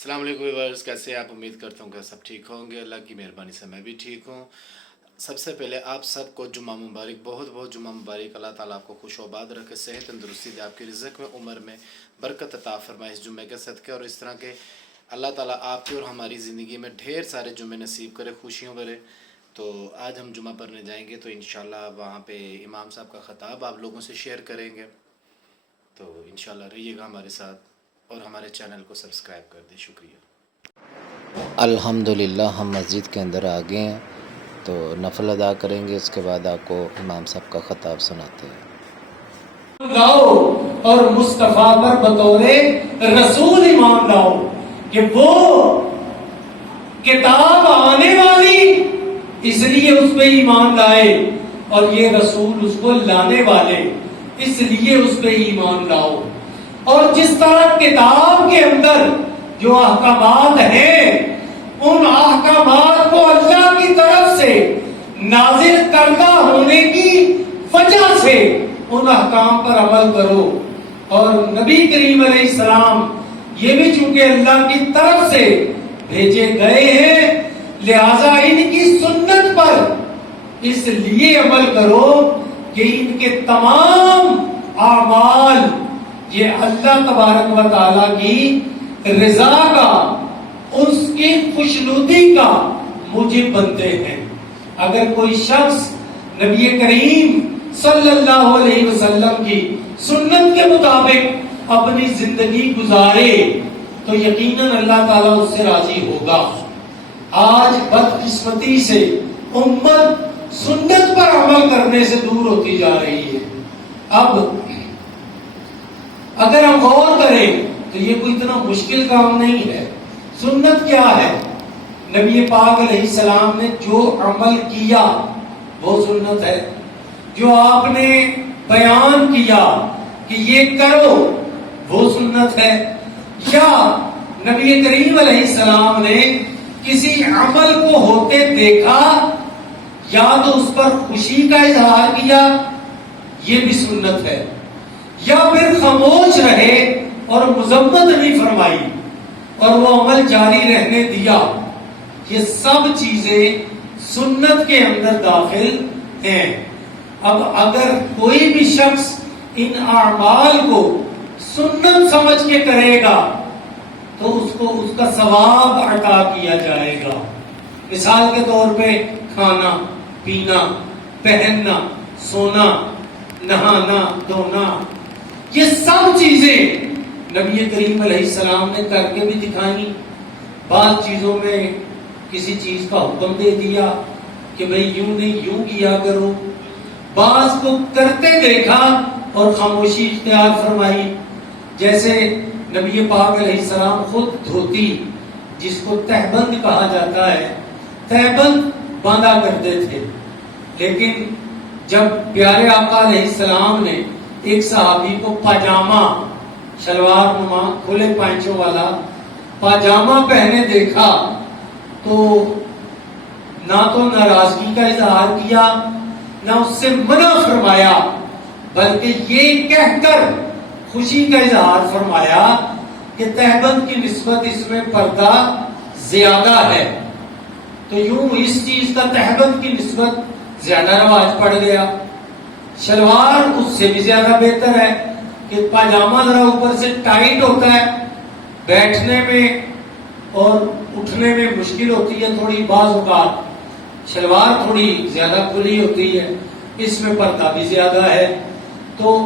السلام علیکم ویورز، کیسے آپ؟ امید کرتا ہوں کہ سب ٹھیک ہوں گے۔ اللہ کی مہربانی سے میں بھی ٹھیک ہوں۔ سب سے پہلے آپ سب کو جمعہ مبارک، بہت بہت جمعہ مبارک۔ اللہ تعالیٰ آپ کو خوش و آباد رکھے، صحت تندرستی دے، آپ کی رزق میں عمر میں برکت عطا فرمائے اس جمعے کے صدقے، اور اس طرح کے اللہ تعالیٰ آپ کی اور ہماری زندگی میں ڈھیر سارے جمعے نصیب کرے، خوشیوں بھرے۔ تو آج ہم جمعہ پڑھنے جائیں گے، تو انشاءاللہ وہاں پہ امام صاحب کا خطاب آپ لوگوں سے شیئر کریں گے۔ تو انشاءاللہ رہیے گا ہمارے ساتھ اور ہمارے چینل کو سبسکرائب کر دیں۔ شکریہ۔ الحمدللہ ہم مسجد کے اندر آ گئے ہیں، تو نفل ادا کریں گے، اس کے بعد آپ کو امام صاحب کا خطاب سناتے ہیں۔ لاؤ اور مصطفیٰ پر بطور رسول ایمان لاؤ کہ وہ کتاب آنے والی، اس لیے اس پہ ایمان لائے، اور یہ رسول اس کو لانے والے، اس لیے اس پہ ایمان لاؤ۔ اور جس طرح کتاب کے اندر جو احکامات ہیں، ان احکامات کو اللہ کی طرف سے نازل کردہ ہونے کی وجہ سے ان احکام پر عمل کرو۔ اور نبی کریم علیہ السلام یہ بھی چونکہ اللہ کی طرف سے بھیجے گئے ہیں، لہذا ان کی سنت پر اس لیے عمل کرو کہ ان کے تمام اعمال یہ اللہ تبارک و تعالیٰ کی رضا کا، اس کی خوشنودی کا موجب بنتے ہیں۔ اگر کوئی شخص نبی کریم صلی اللہ علیہ وسلم کی سنت کے مطابق اپنی زندگی گزارے تو یقیناً اللہ تعالیٰ اس سے راضی ہوگا۔ آج بدقسمتی سے امت سنت پر عمل کرنے سے دور ہوتی جا رہی ہے۔ اب اگر ہم غور کریں تو یہ کوئی اتنا مشکل کام نہیں ہے۔ سنت کیا ہے؟ نبی پاک علیہ السلام نے جو عمل کیا وہ سنت ہے۔ جو آپ نے بیان کیا کہ یہ کرو وہ سنت ہے۔ یا نبی کریم علیہ السلام نے کسی عمل کو ہوتے دیکھا یا تو اس پر خوشی کا اظہار کیا، یہ بھی سنت ہے۔ یا پھر خاموش رہے اور مذمت نہیں فرمائی اور وہ عمل جاری رہنے دیا، یہ سب چیزیں سنت کے اندر داخل ہیں۔ اب اگر کوئی بھی شخص ان اعمال کو سنت سمجھ کے کرے گا تو اس کو اس کا ثواب عطا کیا جائے گا۔ مثال کے طور پہ کھانا، پینا، پہننا، سونا، نہانا، دھونا، یہ سب چیزیں نبی کریم علیہ السلام نے کر کے بھی دکھائیں۔ بعض چیزوں میں کسی چیز کا حکم دے دیا کہ بھئی یوں نہیں یوں کیا کرو، بعض کو کرتے دیکھا اور خاموشی اختیار فرمائی۔ جیسے نبی پاک علیہ السلام خود دھوتی، جس کو تہبند کہا جاتا ہے، تہبند باندھا کرتے تھے، لیکن جب پیارے آقا علیہ السلام نے ایک صحابی کو پاجامہ، شلوار نما کھلے پائنچوں والا پاجامہ پہنے دیکھا تو نہ تو ناراضگی کا اظہار کیا، نہ اس سے منع فرمایا، بلکہ یہ کہہ کر خوشی کا اظہار فرمایا کہ تہبند کی نسبت اس میں پردہ زیادہ ہے۔ تو یوں اس چیز کا تہبند کی نسبت زیادہ رواج پڑ گیا۔ شلوار اس سے بھی زیادہ بہتر ہے کہ پاجامہ ذرا اوپر سے ٹائٹ ہوتا ہے، بیٹھنے میں اور اٹھنے میں مشکل ہوتی ہے تھوڑی، بعض اوقات شلوار تھوڑی زیادہ کھلی ہوتی ہے، اس میں پردہ بھی زیادہ ہے، تو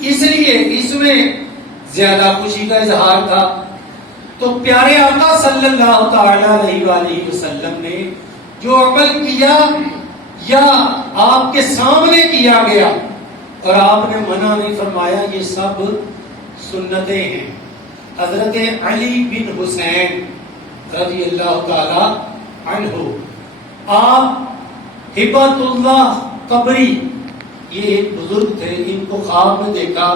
اس لیے اس میں زیادہ خوشی کا اظہار تھا۔ تو پیارے آقا صلی اللہ تعالی علیہ وآلہ وسلم نے جو عمل کیا یا آپ کے سامنے کیا گیا اور آپ نے منع نہیں فرمایا، یہ سب سنتیں ہیں۔ حضرت علی بن حسین رضی اللہ تعالی عنہ، آپ ہبت اللہ قبری، یہ ایک بزرگ تھے، ان کو خواب میں دیکھا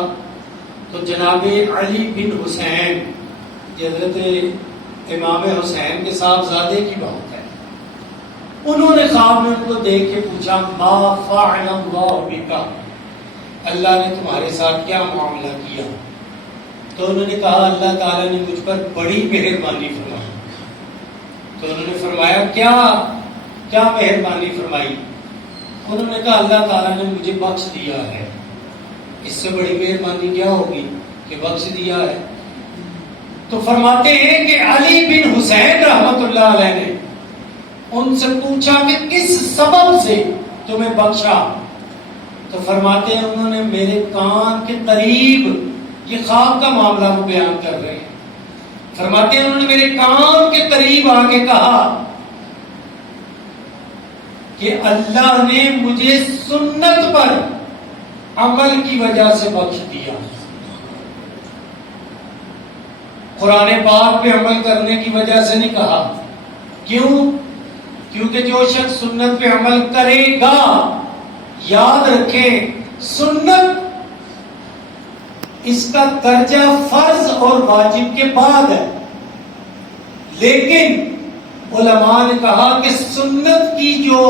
تو جناب علی بن حسین، یہ حضرت امام حسین کے صاحبزادے کی بات ہے، انہوں نے خواب میں ان کو دیکھ کے پوچھا ما فعل اللہ بک، اللہ نے تمہارے ساتھ کیا معاملہ کیا؟ تو انہوں نے کہا اللہ تعالیٰ نے مجھ پر بڑی مہربانی فرمائی. تو انہوں نے فرمایا کیا مہربانی فرمائی؟ انہوں نے کہا اللہ تعالیٰ نے مجھے بخش دیا ہے. اس سے بڑی مہربانی کیا ہوگی کہ بخش دیا ہے. تو فرماتے ہیں کہ علی بن حسین رحمت اللہ علیہ نے ان سے پوچھا کہ کس سبب سے تمہیں بخشا؟ تو فرماتے ہیں انہوں نے میرے کان کے قریب، یہ خواب کا معاملہ وہ بیان کر رہے ہیں، فرماتے ہیں انہوں نے میرے کان کے قریب آ کے کہا کہ اللہ نے مجھے سنت پر عمل کی وجہ سے بخش دیا. قرآن پاک پہ عمل کرنے کی وجہ سے نہیں کہا. کیوں؟ کیونکہ جو شخص سنت پہ عمل کرے گا، یاد رکھیں سنت اس کا درجہ فرض اور واجب کے بعد ہے، لیکن علماء نے کہا کہ سنت کی جو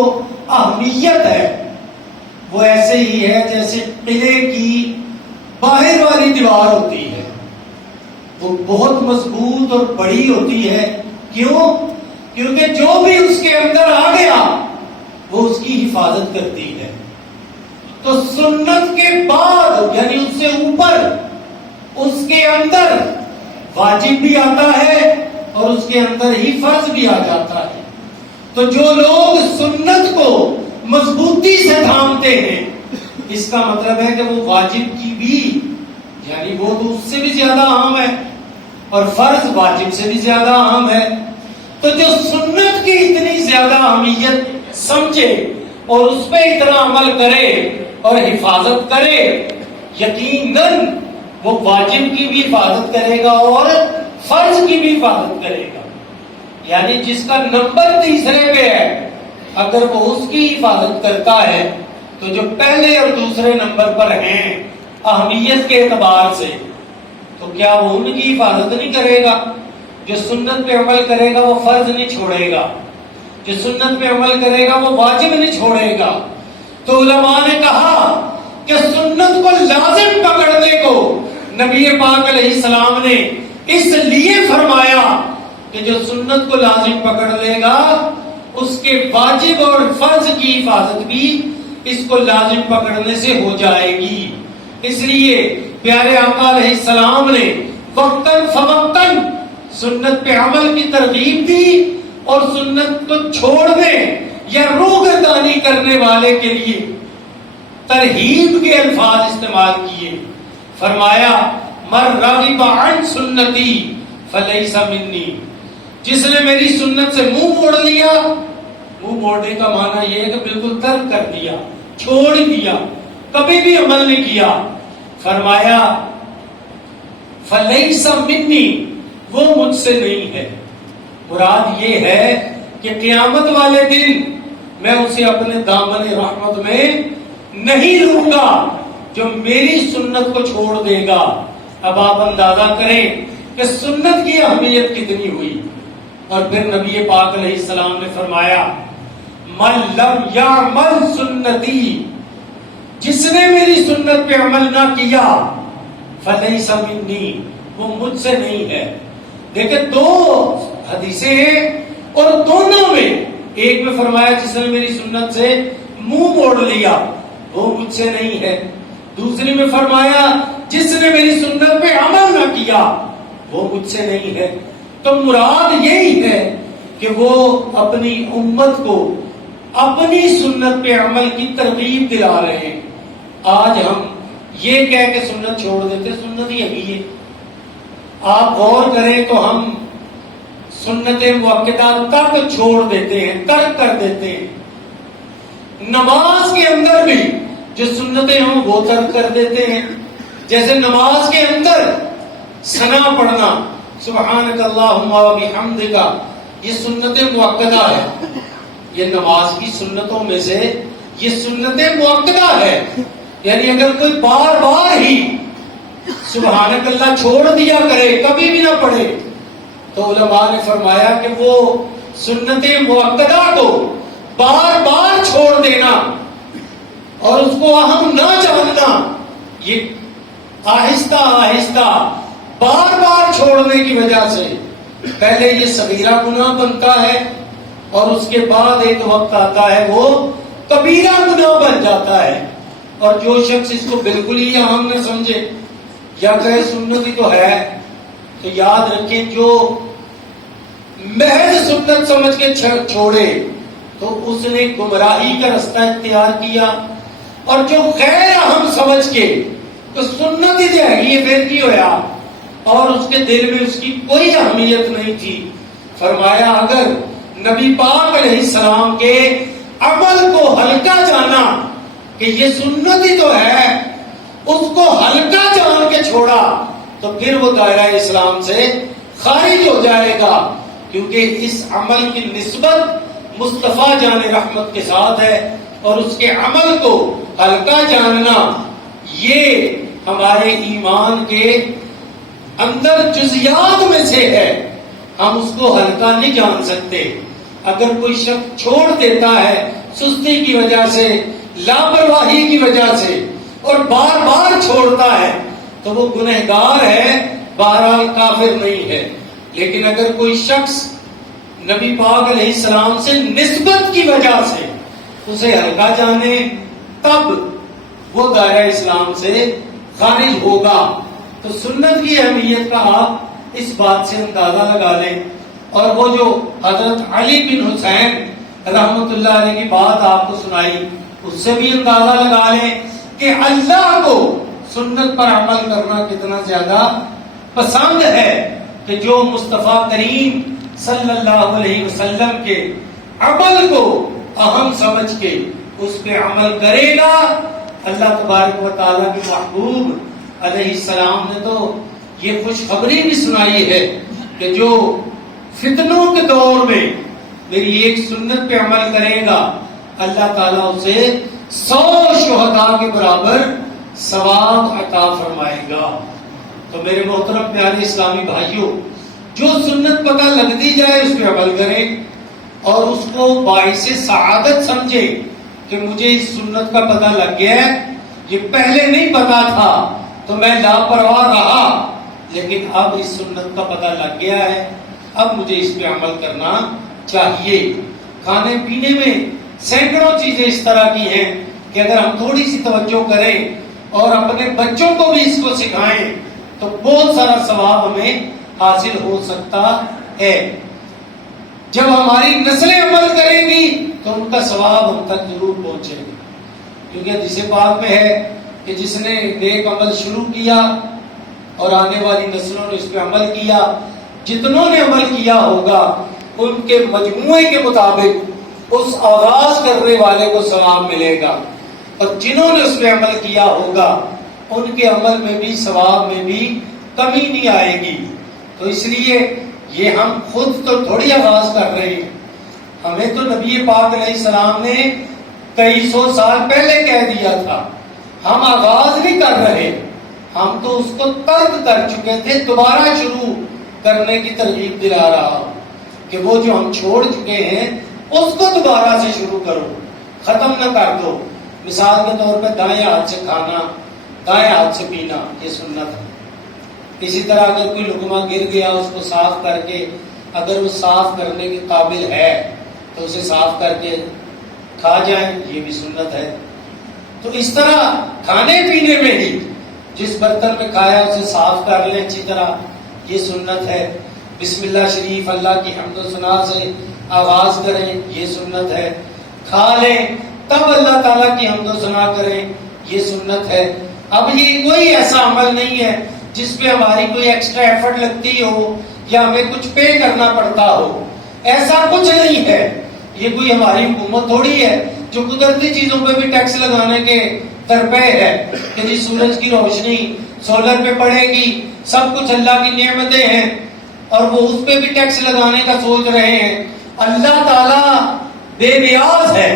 اہمیت ہے وہ ایسے ہی ہے جیسے قلعے کی باہر والی دیوار ہوتی ہے، وہ بہت مضبوط اور بڑی ہوتی ہے. کیوں؟ کیونکہ جو بھی اس کے اندر آ گیا وہ اس کی حفاظت کرتی ہے. تو سنت کے بعد یعنی اس سے اوپر اس کے اندر واجب بھی آتا ہے اور اس کے اندر ہی فرض بھی آ جاتا ہے. تو جو لوگ سنت کو مضبوطی سے تھامتے ہیں، اس کا مطلب ہے کہ وہ واجب کی بھی یعنی وہ تو اس سے بھی زیادہ اہم ہے اور فرض واجب سے بھی زیادہ اہم ہے. تو جو سنت کی اتنی زیادہ اہمیت سمجھے اور اس پہ اتنا عمل کرے اور حفاظت کرے، یقیناً وہ واجب کی بھی حفاظت کرے گا اور فرض کی بھی حفاظت کرے گا. یعنی جس کا نمبر تیسرے پہ ہے اگر وہ اس کی حفاظت کرتا ہے تو جو پہلے اور دوسرے نمبر پر ہیں اہمیت کے اعتبار سے، تو کیا وہ ان کی حفاظت نہیں کرے گا؟ جو سنت پہ عمل کرے گا وہ فرض نہیں چھوڑے گا، جو سنت پہ عمل کرے گا وہ واجب نہیں چھوڑے گا. تو علماء نے کہا کہ سنت کو لازم پکڑنے کو نبی پاک علیہ السلام نے اس لیے فرمایا کہ جو سنت کو لازم پکڑ لے گا اس کے واجب اور فرض کی حفاظت بھی اس کو لازم پکڑنے سے ہو جائے گی. اس لیے پیارے آقا علیہ السلام نے وقتاً فوقتاً سنت پہ عمل کی ترغیب دی اور سنت کو چھوڑنے یا روگردانی کرنے والے کے لیے ترہیب کے الفاظ استعمال کیے. فرمایا من رغب عن سنتی فلیس منی، جس نے میری سنت سے منہ موڑ لیا، منہ موڑنے کا معنی یہ ہے کہ بالکل ترک کر دیا، چھوڑ دیا، کبھی بھی عمل نہیں کیا. فرمایا فلیس منی، وہ مجھ سے نہیں ہے. مراد یہ ہے کہ قیامت والے دن میں اسے اپنے دامن رحمت میں نہیں لوں گا جو میری سنت کو چھوڑ دے گا. اب آپ اندازہ کریں کہ سنت کی اہمیت کتنی ہوئی. اور پھر نبی پاک علیہ السلام نے فرمایا من لم یعمل سنتی، جس نے میری سنت پہ عمل نہ کیا فلیس منی، وہ مجھ سے نہیں ہے. دیکھیں دو حدیثیں ہیں اور دونوں میں ایک میں فرمایا جس نے میری سنت سے منہ موڑ لیا وہ مجھ سے نہیں ہے، دوسری میں فرمایا جس نے میری سنت پہ عمل نہ کیا وہ مجھ سے نہیں ہے. تو مراد یہی ہے کہ وہ اپنی امت کو اپنی سنت پہ عمل کی ترغیب دلا رہے ہیں. آج ہم یہ کہہ کے سنت چھوڑ دیتے، سنت ہی ہے. آپ غور کریں تو ہم سنت مؤکدہ تک چھوڑ دیتے ہیں، ترک کر دیتے ہیں. نماز کے اندر بھی جو سنتیں ہوں وہ ترک کر دیتے ہیں. جیسے نماز کے اندر ثنا پڑھنا سبحانک اللہم و بحمدک، یہ سنت مؤکدہ ہے. یہ نماز کی سنتوں میں سے یہ سنت مؤکدہ ہے. یعنی اگر کوئی بار بار ہی سبحانک اللہ چھوڑ دیا کرے، کبھی بھی نہ پڑھے، تو علماء نے فرمایا کہ وہ سنت مؤکدہ کو بار بار چھوڑ دینا اور اس کو اہم نہ جاننا، یہ آہستہ آہستہ بار بار چھوڑنے کی وجہ سے پہلے یہ صغیرہ گناہ بنتا ہے اور اس کے بعد ایک وقت آتا ہے وہ کبیرہ گناہ بن جاتا ہے. اور جو شخص اس کو بالکل ہی عام نہ سمجھے یا کہے سنت ہی تو ہے، تو یاد رکھیں جو محض سنت سمجھ کے چھوڑے تو اس نے گمراہی کا رستہ اختیار کیا، اور جو غیر اہم سمجھ کے تو سنت ہی جو ہے یہ پھر کی ہویا اور اس کے دل میں اس کی کوئی اہمیت نہیں تھی. فرمایا اگر نبی پاک علیہ السلام کے عمل کو ہلکا جانا کہ یہ سنت ہی تو ہے، اس کو ہلکا جان کے چھوڑا تو پھر وہ دائرہ اسلام سے خارج ہو جائے گا، کیونکہ اس عمل کی نسبت مصطفیٰ جان رحمت کے ساتھ ہے، اور اس کے عمل کو ہلکا جاننا یہ ہمارے ایمان کے اندر جزیات میں سے ہے، ہم اس کو ہلکا نہیں جان سکتے. اگر کوئی شخص چھوڑ دیتا ہے سستی کی وجہ سے، لاپرواہی کی وجہ سے، اور بار بار چھوڑتا ہے تو وہ گنہگار ہے، بہرحال کافر نہیں ہے. لیکن اگر کوئی شخص نبی پاک علیہ السلام سے نسبت کی وجہ سے اسے ہلکا جانے تب وہ دائرہ اسلام سے خارج ہوگا. تو سنت کی اہمیت کا آپ اس بات سے اندازہ لگا لیں. اور وہ جو حضرت علی بن حسین رحمت اللہ علیہ کی بات آپ کو سنائی، اس سے بھی اندازہ لگا لیں کہ اللہ کو سنت پر عمل کرنا کتنا زیادہ پسند ہے، کہ جو مصطفیٰ کریم صلی اللہ علیہ وسلم کے عمل کو اہم سمجھ کے اس پہ عمل کرے گا. اللہ تبارک و تعالیٰ کے محبوب علیہ السلام نے تو یہ خوشخبری بھی سنائی ہے کہ جو فتنوں کے دور میں میری ایک سنت پہ عمل کرے گا اللہ تعالیٰ اسے 100 شہداء کے برابر ثواب عطا فرمائے گا. تو میرے محترم پیارے اسلامی بھائیوں، جو سنت پتہ لگتی جائے اس پہ عمل کریں اور اس کو باعث سعادت سمجھے کہ مجھے اس سنت کا پتہ لگ گیا ہے، یہ پہلے نہیں پتا تھا تو میں لاپرواہ رہا، لیکن اب اس سنت کا پتہ لگ گیا ہے، اب مجھے اس پہ عمل کرنا چاہیے. کھانے پینے میں سینکڑوں چیزیں اس طرح کی ہیں کہ اگر ہم تھوڑی سی توجہ کریں اور اپنے بچوں کو بھی اس کو سکھائیں تو بہت سارا ثواب ہمیں حاصل ہو سکتا ہے. جب ہماری نسلیں عمل کریں گی تو ان کا ثواب ہم تک ضرور پہنچے گا، کیونکہ حدیث پاک میں ہے کہ جس نے نیک عمل شروع کیا اور آنے والی نسلوں نے اس پہ عمل کیا، جتنوں نے عمل کیا ہوگا ان کے مجموعے کے مطابق اس آغاز کرنے والے کو ثواب ملے گا، اور جنہوں نے اس پہ عمل کیا ہوگا ان کے عمل میں بھی ثواب میں بھی کمی نہیں آئے گی. تو اس لیے یہ ہم خود تو تھوڑی آغاز کر رہے ہیں، ہمیں تو نبی پاک علیہ السلام نے کئی سو سال پہلے کہہ دیا تھا. ہم آغاز نہیں کر رہے، ہم تو اس کو ترک کر چکے تھے. دوبارہ شروع کرنے کی ترغیب دلا رہا ہوں کہ وہ جو ہم چھوڑ چکے ہیں اس کو دوبارہ سے شروع کرو، ختم نہ کر دو. مثال کے طور پہ دائیں ہاتھ سے کھانا، دائیں ہاتھ سے پینا، یہ سنت ہے. اسی طرح اگر کوئی لقمہ گر گیا اس کو صاف کر کے، اگر وہ صاف کرنے کے قابل ہے تو اسے صاف کر کے کھا جائیں، یہ بھی سنت ہے. تو اس طرح کھانے پینے میں ہی جس برتن میں کھایا اسے صاف کر لیں اچھی طرح، یہ سنت ہے. بسم اللہ شریف اللہ کی حمد و ثنا سے آغاز کریں، یہ سنت ہے. کھا لیں تب اللہ تعالیٰ کی حمد و ثنا کریں، یہ سنت ہے. اب یہ کوئی ایسا عمل نہیں ہے جس پہ ہماری کوئی ایکسٹرا ایفرٹ لگتی ہو یا ہمیں کچھ پے کرنا پڑتا ہو، ایسا کچھ نہیں ہے. یہ کوئی ہماری حکومت تھوڑی ہے جو قدرتی چیزوں پہ بھی ٹیکس لگانے کے درپے ہے کہ جی سورج کی روشنی سولر پہ پڑے گی، سب کچھ اللہ کی نعمتیں ہیں اور وہ اس پہ بھی ٹیکس لگانے کا سوچ رہے ہیں. اللہ تعالیٰ بے نیاز ہے،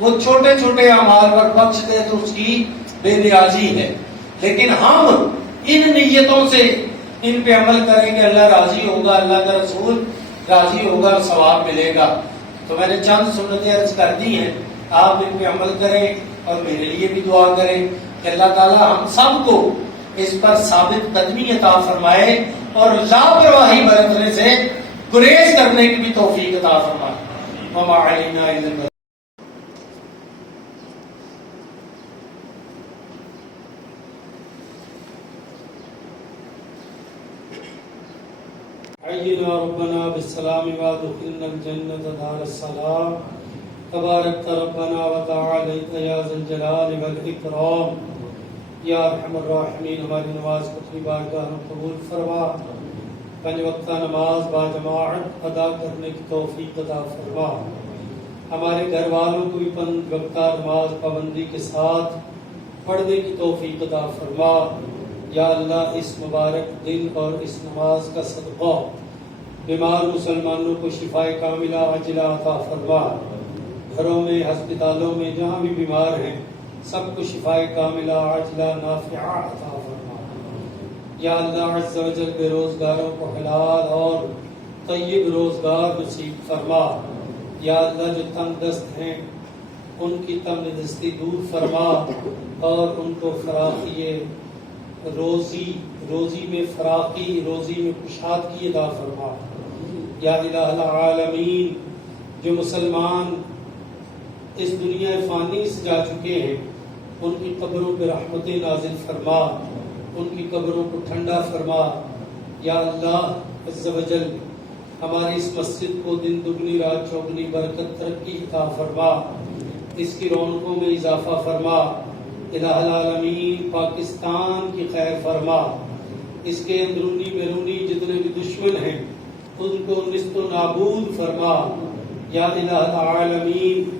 وہ چھوٹے چھوٹے اعمال پر بخش دے تو اس کی بے نیازی ہے. لیکن ہم ان نیتوں سے ان پہ عمل کریں گے، اللہ راضی ہوگا، اللہ کا رسول راضی ہوگا، ثواب ملے گا. تو میں نے چند سنتیں عرض کر دی ہیں، آپ ان پہ عمل کریں اور میرے لیے بھی دعا کریں کہ اللہ تعالیٰ ہم سب کو اس پر ثابت قدمی عطا فرمائے اور لاپرواہی برتنے سے گریز کرنے کی بھی توفیق عطا فرمائے. وما علینا الا البلاغ. حينا ربنا بالسلام وادخلنا الجنة دار السلام. تبارك ربنا وتعاليت يا ذا الجلال والإكرام. یا ارحم الراحمین ہماری نماز کو اپنی بارگاہ میں قبول فرما. پنج وقتہ نماز با جماعت ادا کرنے کی توفیق عطا فرما. ہمارے گھر والوں کو بھی پنج وقتہ نماز پابندی کے ساتھ پڑھنے کی توفیق عطا فرما. یا اللہ اس مبارک دن اور اس نماز کا صدقہ بیمار مسلمانوں کو شفائے کاملہ عاجلہ عطا فرما. گھروں میں ہسپتالوں میں جہاں بھی بیمار ہیں سب کو شفائے کاملہ عاجلہ نافعہ عطا فرما. یا اللہ عز و جل بے روزگاروں کو حلال اور طیب روزگار نصیب فرما. یا اللہ جو تنگ دست ہیں ان کی تنگ دستی دور فرما اور ان کو فراخی روزی میں فراخی روزی میں کشادگی عطا فرما. یا الہ العالمین جو مسلمان اس دنیا فانی سے جا چکے ہیں ان کی قبروں پہ رحمتیں نازل فرما, ان کی قبروں کو ٹھنڈا فرما. یا اللہ عز و جل ہماری اس مسجد کو دن دگنی رات چوگنی برکت ترقی عطا فرما, اس کی رونقوں میں اضافہ فرما. الہ العالمین پاکستان کی خیر فرما, اس کے اندرونی بیرونی جتنے بھی دشمن ہیں ان کو نیست و نابود فرما. یا الہ العالمین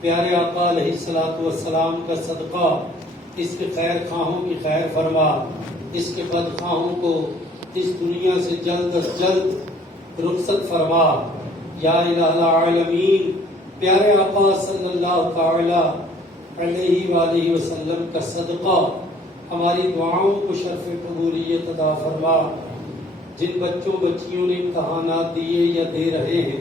پیارے آقا علیہ الصلوۃ والسلام کا صدقہ اس کے خیر خواہوں کی خیر فرما, اس کے بد خواہوں کو اس دنیا سے جلد از جلد رخصت فرما. یا الہ العالمین پیارے آقا صلی اللہ تعالی علیہ وآلہ وسلم کا صدقہ ہماری دعاؤں کو شرف قبولیت عطا فرما. جن بچوں بچیوں نے امتحانات دیے یا دے رہے ہیں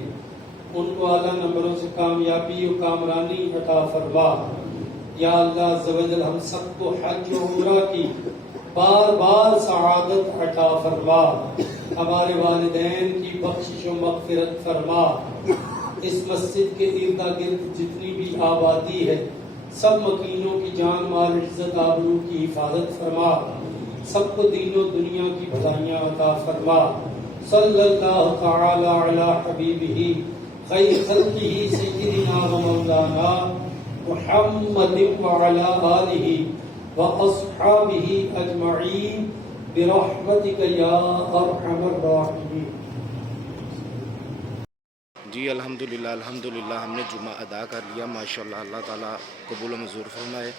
ان کو اعلیٰ نمبروں سے کامیابی و کامرانی عطا فرما. یا اللہ عز و جل ہم سب کو حج و عمرہ کی بار بار سعادت عطا فرما. ہمارے والدین کی بخشش و مغفرت فرما. اس مسجد کے ارد گرد جتنی بھی آبادی ہے سب مکینوں کی جان مال عزت آبرو کی حفاظت فرما. سب کو دین و دنیا کی بھلائیاں عطا فرما. صلی اللہ تعالی علی حبیبہ خیر خلقہ سیدنا و مولانا محمد وعلی آلہ واصحابہ اجمعین برحمتک یا ارحم الراحمین. جی الحمدللہ ہم نے جمعہ ادا کر لیا ماشاءاللہ. اللہ تعالیٰ قبول و منظور فرمائے.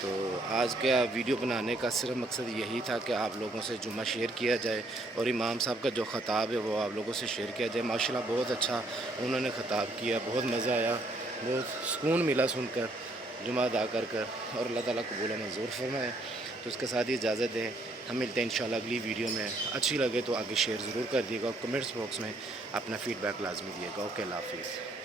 تو آج کا ویڈیو بنانے کا صرف مقصد یہی تھا کہ آپ لوگوں سے جمعہ شیئر کیا جائے اور امام صاحب کا جو خطاب ہے وہ آپ لوگوں سے شیئر کیا جائے. ماشاءاللہ بہت اچھا انہوں نے خطاب کیا, بہت مزہ آیا, بہت سکون ملا سن کر جمعہ ادا کر اور اللہ تعالیٰ قبول و منظور فرمائے. تو اس کے ساتھ ہی اجازت دیں, ہم ملتے ہیں انشاءاللہ اگلی ویڈیو میں. اچھی لگے تو آگے شیئر ضرور کر دیے گا, کمنٹس باکس میں اپنا فیڈ بیک لازمی دیے گا. اوکے اللہ حافظ.